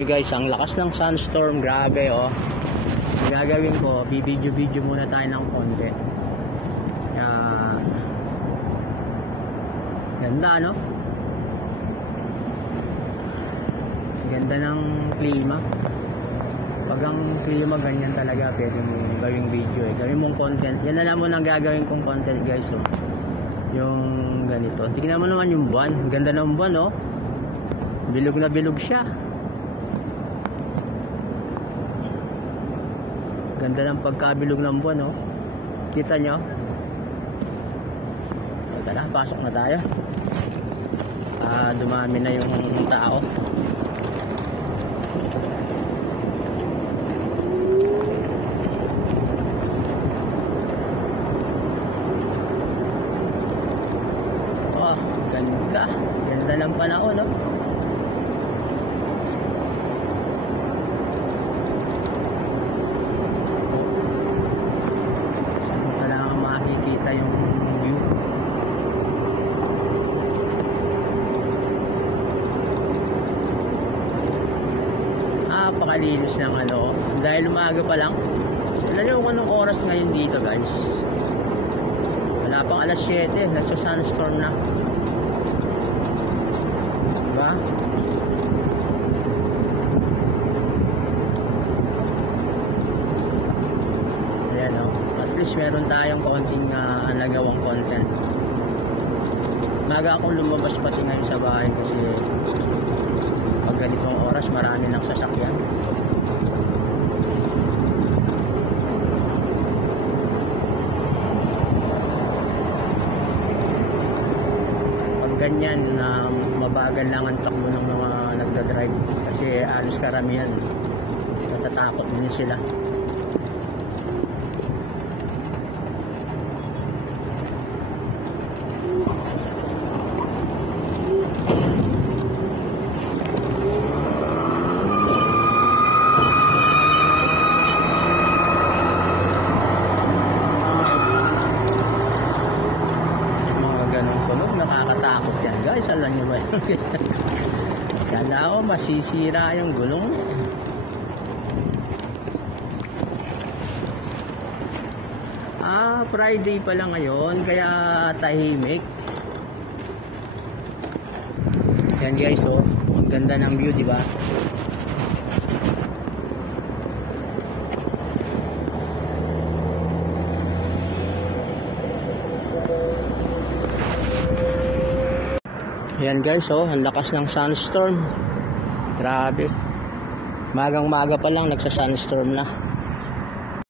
Guys, ang lakas ng sunstorm, grabe oh. Ang gagawin ko, bibidyo muna tayo ng konti. Ganda no? Ganda ng klima. Pag ang klima ganyan talaga, pwede mo gawing video eh. Gawin mong content. Yan na lang muna ang gagawin kong content guys oh. Yung ganito. Tingnan mo naman yung buwan. Ganda ng buwan oh. Bilog na bilog siya. Ganda ng pagkabilog ng buwan, oh. Kita nyo? Tara, pasok na tayo. Dumami na yung tao. Oh, ganda. Ganda ng panahon, no? Makikita yung view. Napakalinis ng ano dahil umaga pa lang. Alam nyo kung anong oras ngayon dito guys, wala pang alas 7, nagsa-sunstorm na, diba? Meron tayong konting nagawang content. Maga akong lumabas pati ngayon sa bahay kasi pag ganitong oras marami ng sasakyan. Pag ganyan na mabagal lang ang takbo ng mga nagdadrive kasi alos karamihan natatakot din sila. Nakakatakot yan guys, alam nyo ba yun? Kala ko masisira yung gulong. Friday pa lang ngayon kaya tahimik. Yan guys oh, ang ganda ng view diba? Yan guys oh, ang lakas ng sunstorm. Grabe. Magang-maga pa lang nagsa-sunstorm na.